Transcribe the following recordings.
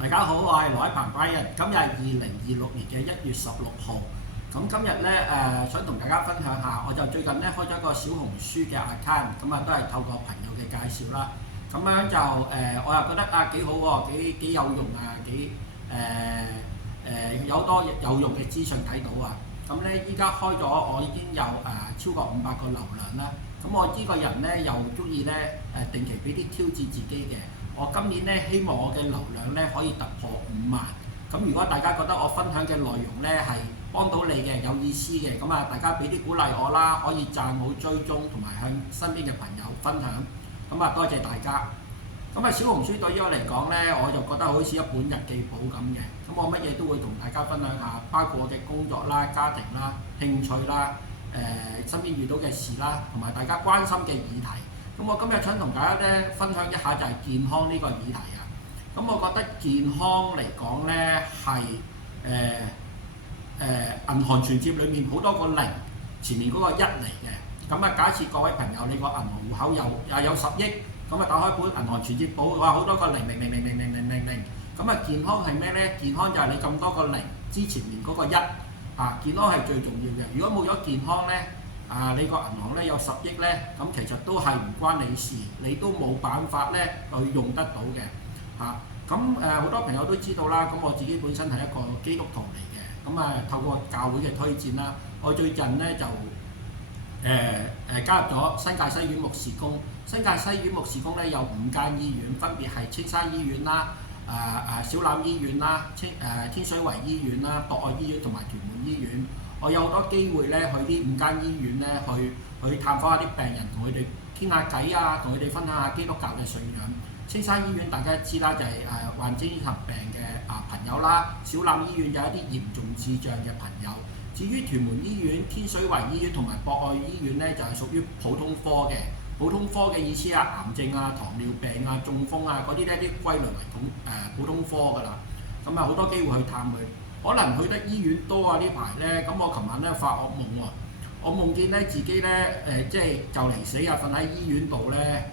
大家好，我係羅一鵬 Brian，今日係2026年嘅1月16號。咁今日咧想同大家分享下，我就最近咧開咗一個小紅書嘅 account，咁啊都係透過朋友嘅介紹啦。咁樣就我又覺得幾好喎，幾有用啊，有好多有用嘅資訊睇到啊。咁咧依家開咗，我已經有超過500個流量啦。咁我呢個人咧又中意咧定期俾啲挑戰自己嘅。我今年咧希望我嘅流量咧可以突破5萬。咁如果大家覺得我分享嘅內容咧係幫到你嘅、有意思嘅，咁啊大家俾啲鼓勵我啦，可以讚好、追蹤同埋向身邊嘅朋友分享。咁啊多謝大家。咁啊小紅書對於我嚟講咧，我就覺得好似一本日記簿咁嘅。咁我乜嘢都會同大家分享下，包括我嘅工作啦、家庭啦、興趣啦、身邊遇到嘅事啦，同埋大家關心嘅議題。咁我今日想同大家咧分享一下就係健康呢個議題啊。咁我覺得健康嚟講咧係銀行存摺裏面好多個零，前面嗰個1嚟嘅。咁啊假設各位朋友你個銀行戶口有10億，咁啊打開本銀行存摺簿，哇好多個零零零零零零零零零。咁啊健康係咩咧？健康就係你咁多個零之前面嗰個1啊，健康係最重要嘅。如果冇咗健康咧，你個銀行咧有10億咧，咁其實都係唔關你事，你都冇辦法咧去用得到嘅嚇。咁好多朋友都知道啦，咁我自己本身係一個基督徒嚟嘅，咁透過教會嘅推薦啦，我最近咧就加入咗新界西院牧事工。新界西院牧事工咧有5間醫院，分別係青山醫院啦、小欖醫院啦、天水圍醫院啦、博愛醫院同埋屯門醫院。我有好多機會咧去呢5間醫院咧去探訪下啲病人，同佢哋傾下偈啊，同佢哋分享下基督教嘅信仰。青山醫院大家知啦，就係患精神病嘅朋友啦。小欖醫院就係一啲嚴重智障嘅朋友。至於屯門醫院、天水圍醫院同埋博愛醫院咧，就係屬於普通科嘅。普通科嘅意思癌症啊、糖尿病啊、中風啊嗰啲咧，啲歸類為普通科㗎啦。咁好多機會去探佢。可能去得醫院多啊呢排咧，咁我琴晚咧發噩夢喎，我夢見咧自己咧即係就嚟死啊，瞓喺醫院度咧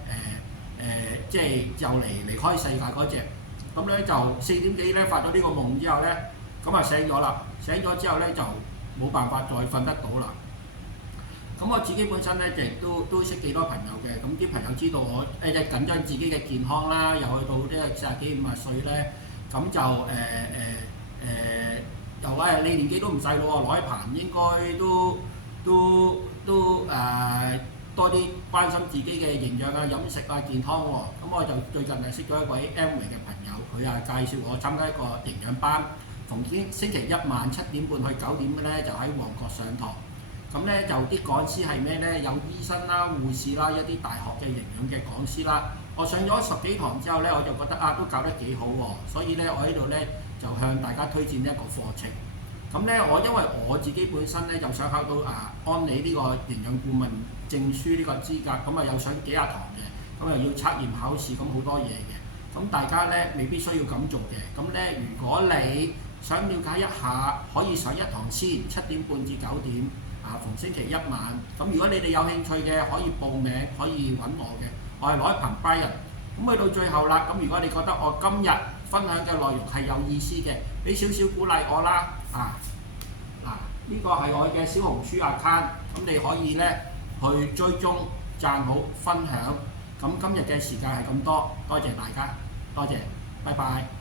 即係就嚟離開世界嗰隻。咁咧就4點幾咧發咗呢個夢之後咧，咁醒咗啦，醒咗之後咧就冇辦法再瞓得到啦。咁我自己本身咧亦都識幾多朋友嘅，咁啲朋友知道我緊張自己嘅健康啦，又去到呢40幾50歲咧，咁就又你年紀都唔細咯喎，羅一鵬應該都多啲關心自己嘅營養啊、飲食啊、健康喎。咁我就最近識咗一位 Amway 嘅朋友，佢介紹我參加一個營養班，逢星期一晚7點半去9點咧，就喺旺角上堂。咁咧就啲講師係咩咧？有醫生啦、護士啦、一啲大學嘅營養嘅講師啦。我上咗10幾堂之後咧，我就覺得都搞得幾好喎，所以咧我喺度咧就向大家推薦一個課程。咁咧因為我自己本身咧就想考到安理呢個營養顧問證書呢個資格，咁又上幾廿堂嘅，咁又要測驗考試，咁好多嘢嘅。咁大家咧未必需要咁做嘅。咁咧如果你想了解一下，可以上一堂先，7點半至9點。逢星期一晚，咁如果你哋有興趣嘅，可以報名，可以揾我嘅，我係羅一鵬 Brian。咁去到最後啦，咁如果你覺得我今日分享嘅內容係有意思嘅，俾少少鼓勵我啦，呢個係我嘅小紅書 account，咁你可以咧去追蹤、讚好、分享。咁今日嘅時間係咁多，多謝大家，多謝，拜拜。